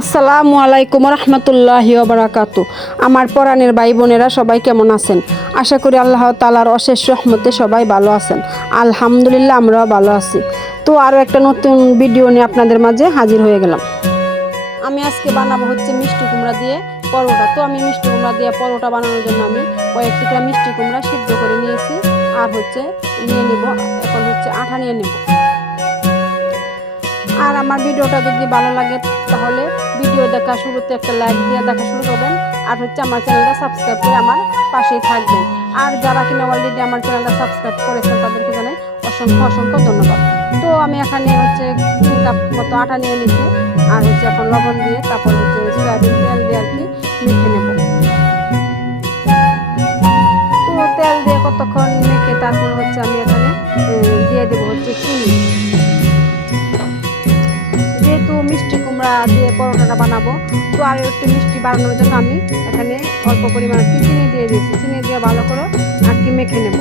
আসসালামু আলাইকুম রহমতুল্লাহি বারাকাতু আমার পরাণের ভাই বোনেরা সবাই কেমন আছেন? আশা করি আল্লাহ তালার অশেষ রহমতে সবাই ভালো আছেন। আলহামদুলিল্লাহ, আমরাও ভালো আছি। তো আরও একটা নতুন ভিডিও নিয়ে আপনাদের মাঝে হাজির হয়ে গেলাম। আমি আজকে বানাবো হচ্ছে মিষ্টি কুমড়া দিয়ে পরোটা। তো আমি মিষ্টি কুমড়া দিয়ে পরোটা বানানোর জন্য আমি কয়েক টুকরা মিষ্টি কুমড়া সিদ্ধ করে নিয়েছি। আর হচ্ছে নিয়ে নেব, এখন হচ্ছে আঠা নিয়ে নেব। আর আমার ভিডিওটা যদি ভালো লাগে, তাহলে ভিডিও দেখা শুরুতে একটা লাইক দিয়ে দেখা শুরু করবেন। আর হচ্ছে আমার চ্যানেলটা সাবস্ক্রাইব করে আমার পাশেই থাকবেন। আর যারা কিনা অলরেডি আমার চ্যানেলটা সাবস্ক্রাইব করেছেন, তাদেরকে জানাই অসংখ্য অসংখ্য ধন্যবাদ। তো আমি এখানে হচ্ছে তিন কাপ মতো আটা নিয়ে নিচ্ছি, আর হচ্ছে এখন লবণ দিয়ে তারপর হচ্ছে সয়াবিন তেল দিয়ে আর কি মেখে নেব। তো তেল দিয়ে কতক্ষণ মেখে তারপর হচ্ছে আমি এখানে দিয়ে দেবো হচ্ছে চিনি। দিয়ে পরোটাটা বানাবো। তো আর একটু মিষ্টি বানানোর জন্য আমি এখানে অল্প পরিমাণ কি চিনি দিয়ে দিয়েছি। চিনি দিয়ে ভালো করে আর কি মেখে নেব।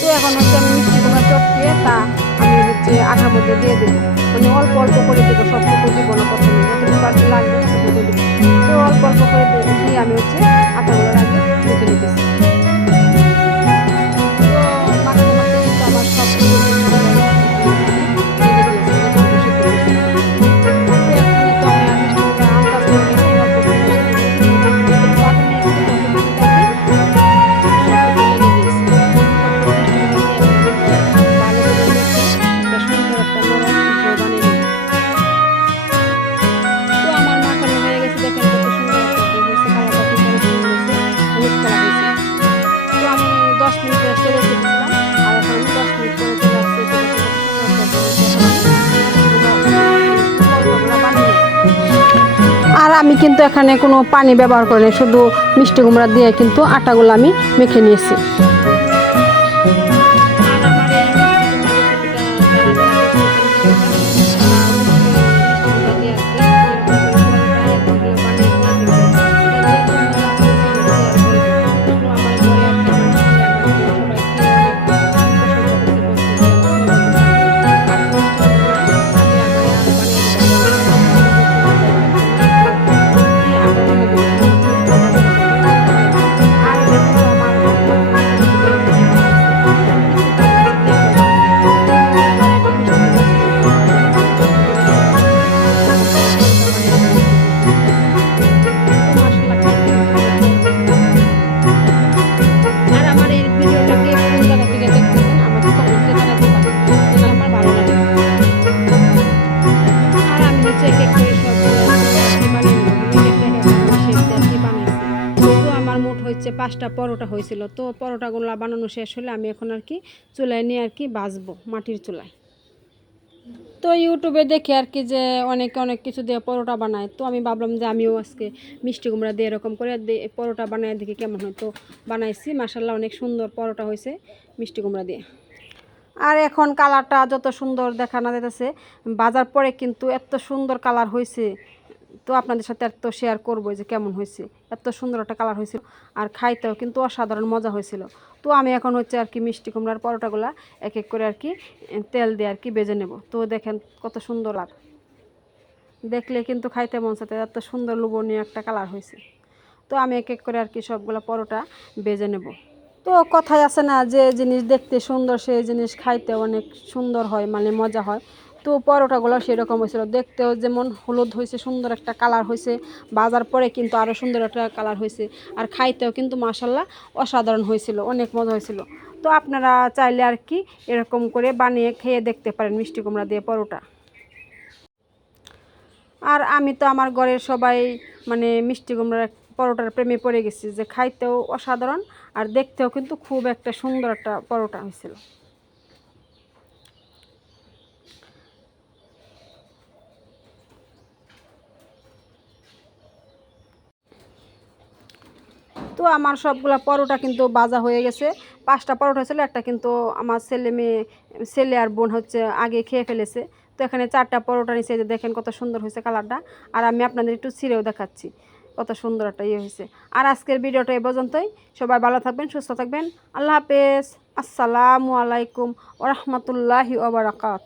তো এখন হচ্ছে আমি মিষ্টি কুমড়া চটকিয়ে তা আমি হচ্ছে আটার মধ্যে দিয়ে দেবো। মানে অল্প অল্প করে দেবো সব কিছু দেবো না প্রথমে। যতটুকু আর লাগবে ততটুকু দেবো। তো অল্প অল্প করে দিয়ে আমি হচ্ছে আটাগুলো আগে মেখে নিতেছি। দশ মিনিট আর এখন দশ মিনিট করে আর আমি কিন্তু এখানে কোনো পানি ব্যবহার করি না শুধু মিষ্টি কুমড়া দিয়ে কিন্তু আটাগুলো আমি মেখে নিয়েছি। পাঁচটা পরোটা হয়েছিল। তো পরোটাগুলো বানানো শেষ হলে আমি এখন আর কি চুলায় নিয়ে আর কি বাজবো মাটির চুলায়। তো ইউটিউবে দেখি আর কি যে অনেকে অনেক কিছু দিয়ে পরোটা বানায়। তো আমি ভাবলাম যে আমিও আজকে মিষ্টি কুমড়া দিয়ে এরকম করে পরোটা বানায় দেখি কেমন হয়। তো বানাইছি মাসাল্লাহ অনেক সুন্দর পরোটা হয়েছে মিষ্টি কুমড়া দিয়ে। আর এখন কালারটা যত সুন্দর দেখানো যেতেছে বাজার পরে কিন্তু এত সুন্দর কালার হয়েছে। তো আপনাদের সাথে এত শেয়ার করব যে কেমন হয়েছে। এত সুন্দর একটা কালার হয়েছিল। আর খাইতেও কিন্তু অসাধারণ মজা হয়েছিল। তো আমি এখন হচ্ছে আর কি মিষ্টি কুমড়ার পরোটাগুলা এক এক করে আর কি তেল দিয়ে আর কি বেজে নেব। তো দেখেন কত সুন্দর আর। দেখলে কিন্তু খাইতে মন চাতে এত সুন্দর লোভনীয় একটা কালার হয়েছে। তো আমি এক এক করে আর কি সবগুলো পরোটা বেজে নেব। তো কথায় আছে না যে জিনিস দেখতে সুন্দর, সেই জিনিস খাইতে অনেক সুন্দর হয় মানে মজা হয়। তো পরোটাগুলো সেরকম হয়েছিল। দেখতেও যেমন হলুদ হয়েছে, সুন্দর একটা কালার হয়েছে। বাজার পরে কিন্তু আরও সুন্দর একটা কালার হয়েছে। আর খাইতেও কিন্তু মাসাল্লাহ অসাধারণ হয়েছিল, অনেক মজা হয়েছিল। তো আপনারা চাইলে আর কি এরকম করে বানিয়ে খেয়ে দেখতে পারেন মিষ্টি কুমড়া দিয়ে পরোটা। আর আমি তো আমার ঘরের সবাই মানে মিষ্টি কুমড়ার পরোটার প্রেমে পড়ে গেছি যে খাইতেও অসাধারণ আর দেখতেও কিন্তু খুব একটা সুন্দর একটা পরোটা হয়েছিল। তো আমার সবগুলা পরোটা কিন্তু বাজা হয়ে গেছে। পাঁচটা পরোটা ছিল, একটা কিন্তু আমার ছেলে মেয়ে, ছেলে আর বোন হচ্ছে আগে খেয়ে ফেলেছে। তো এখানে চারটা পরোটা নিচে যে দেখেন কত সুন্দর হয়েছে কালারটা। আর আমি আপনাদের একটু ছিঁড়েও দেখাচ্ছি, কত সুন্দর একটা ইয়ে হয়েছে। আর আজকের ভিডিওটা এই পর্যন্তই। সবাই ভালো থাকবেন, সুস্থ থাকবেন। আল্লাহ হাফেজ। আসসালামু আলাইকুম ওরহমতুল্লাহি ওবরাকাত